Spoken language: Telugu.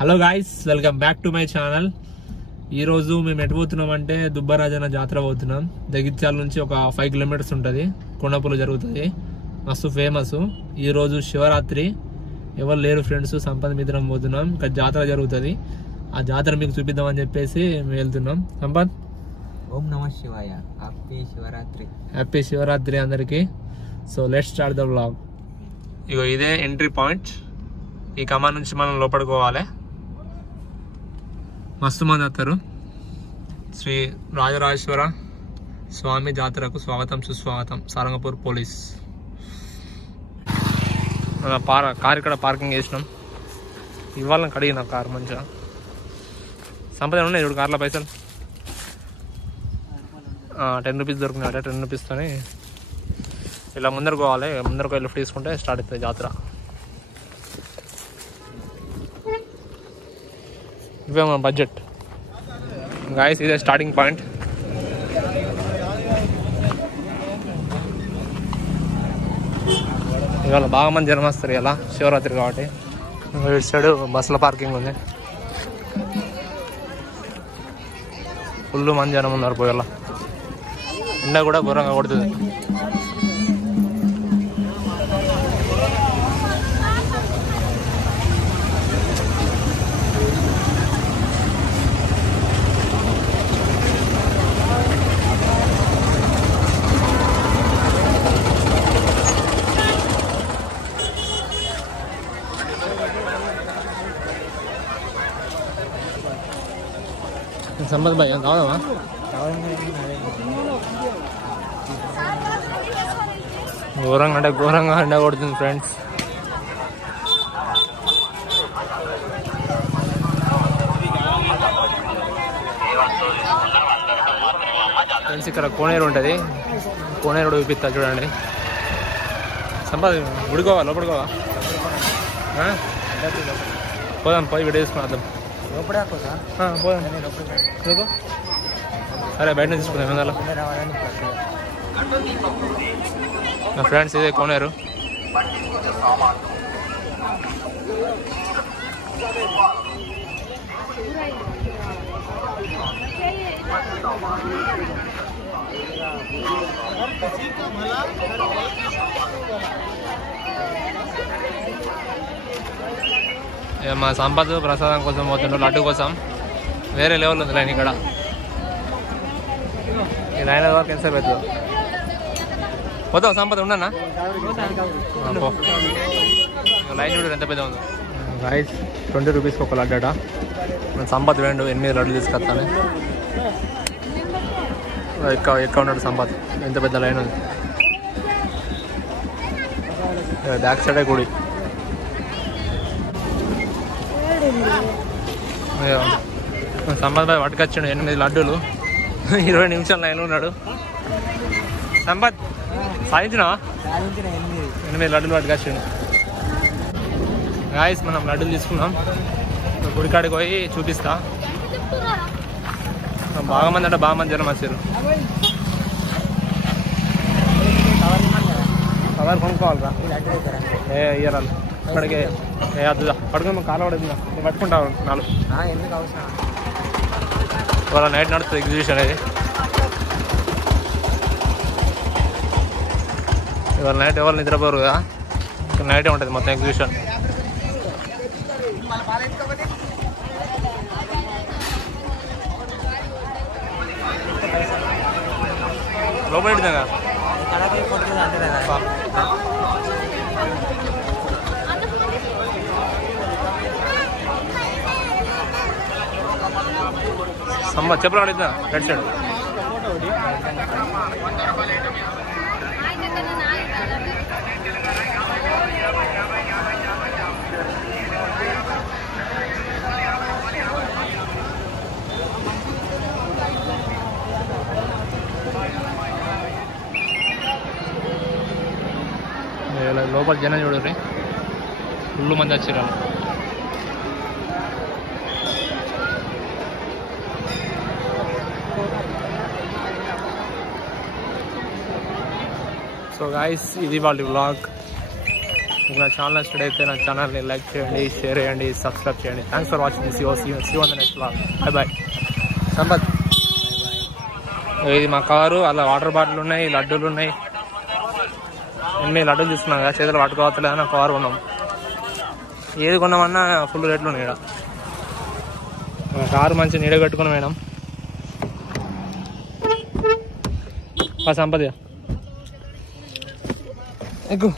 Hello guys, welcome back to my channel. ఈరోజు మేము ఎటు పోతున్నామంటే దుబ్బరాజన్న జాతర పోతున్నాం. జగిత్యాల నుంచి ఒక 5 కిలోమీటర్స్ ఉంటుంది. కొండపూలు జరుగుతుంది, మస్తు ఫేమస్. ఈరోజు శివరాత్రి, ఎవరు లేరు ఫ్రెండ్స్, సంపద మిత్రం పోతున్నాం. ఇక్కడ జాతర జరుగుతుంది. ఆ జాతర మీకు చూపిద్దామని చెప్పేసి మేము వెళ్తున్నాం. సంపత్, ఓం నమ శివాయ. హ్యాపీ శివరాత్రి. హ్యాపీ శివరాత్రి అందరికి. So let's start the vlog. ఇగో ఇదే ఎంట్రీ పాయింట్. ఈ కమాన్ నుంచి మనం లోపడుకోవాలి. మస్తు మంది వస్తారు. శ్రీ రాజరాజేశ్వర స్వామి జాతరకు స్వాగతం సుస్వాగతం. సారంగపూర్ పోలీస్. కార్ ఇక్కడ పార్కింగ్ చేసినాం. ఇవ్వాలని కడిగిన కార్ మంచిగా. సంపద ఉన్నాయి ఇప్పుడు కార్ల పైసలు 10 రూపీస్ దొరికినాయి. 10 రూపీస్తోని ఇలా ముందరకు పోవాలి. ముందరకు వెళ్ళి లిఫ్ట్ తీసుకుంటే స్టార్ట్ అవుతుంది జాతర. ఇవే మన బడ్జెట్ గాయస్. ఇదే స్టార్టింగ్ పాయింట్. ఇవాళ బాగా మంది జనం వస్తారు ఇలా శివరాత్రి కాబట్టి. ఇటు సైడ్ బస్సుల పార్కింగ్ ఉంది. ఫుల్ మంది జనం ఉన్నారు. పోయేలా ఎండ కూడా ఘోరంగా కొడుతుంది. సంపత్ భాయ్ కావదమ్మా. ఘోరంగా అంటే ఘోరంగా ఎండ కొడుతుంది ఫ్రెండ్స్. ఇక్కడ కోనేరు ఉంటుంది. కోనేరు చూపిస్తా చూడండి. సంపత్ ఉడుకోవా లోపడుకోవా? పోదాం, పోయి వీడియో తీసుకుని వద్దాం. పోదాం. సరే, బయట నుంచి తీసుకుందాం. ఏమన్నా నా ఫ్రెండ్స్, ఇదే కోనేరు. మా సంపత్ ప్రసాదం కోసం పోతుండ్రు, లడ్డు కోసం. వేరే లెవెల్ ఉంది లైన్ ఇక్కడ. ఈ లైన్ వరకు ఎంతసేపు అవుతుంది? పోతావు సంపత్? ఉండన్నా లైన్ చూడు ఎంత పెద్ద ఉందో. రైస్ 20 రూపీస్కి ఒక లడ్డు అట. సంపత్ వేండు 8 లడ్డు తీసుకొస్తాను. ఎక్కువ ఉన్నాడు సంపత్. ఎంత పెద్ద లైన్ ఉంది. బ్యాక్ సైడే గుడి. సంపత్ భాయ్ పట్టుకొచ్చాడు 8 లడ్డూలు. 20 నిమిషాలు లైన్లో ఉన్నాడు. సంపత్ సాధించినా 8 లడ్డూలు పట్టుకొచ్చాడు. గాయస్, మనం లడ్డూలు తీసుకున్నాం. గుడికాడికి పోయి చూపిస్తా. బాగా మంది అంటే బాగా మంది జనం వచ్చారు. కవర్ కొనుక్కోవాలరా? ఇయ్యాలి ఇక్కడికి. అద్దుదా పడుకుని కాలు పడుతుందా? నేను పట్టుకుంటావు 4. ఎందుకు అవసరం? ఇవాళ నైట్ నడుస్తుంది ఎగ్జిబిషన్ అనేది. ఇవాళ నైట్ ఎవరు నిద్రపోరు కదా, నైటే ఉంటుంది మొత్తం ఎగ్జిబిషన్. లోపల ఇద్దాగా సమ్మ చెప్పులు అడిగిద్దా రెడ్ సైడ్. లోపల జనం చూడండి, ఫుల్ మంది వచ్చారు. సో గాయస్, ఇది వాళ్ళ వ్లాగ్. మీకు నా ఛానల్ నచ్చితే అయితే నా ఛానల్ని లైక్ చేయండి, షేర్ చేయండి, సబ్స్క్రైబ్ చేయండి. Thanks for watching this see on the next vlog. Bye bye. Sampath, ఇది మా కారు, అలా వాటర్ బాటిల్ ఉన్నాయి, లడ్డూలు ఉన్నాయి. 8 లడ్డూలు తీసుకున్నాం కదా, చేతులు పట్టుకోవట్లేదు అని కారు కొన్నాం. ఏది కొన్నామన్నా ఫుల్ రేట్లు ఉన్నాయి ఇక్కడ. కారు మంచి నీడ కట్టుకుని మేడం. సంపద ఎక్కువ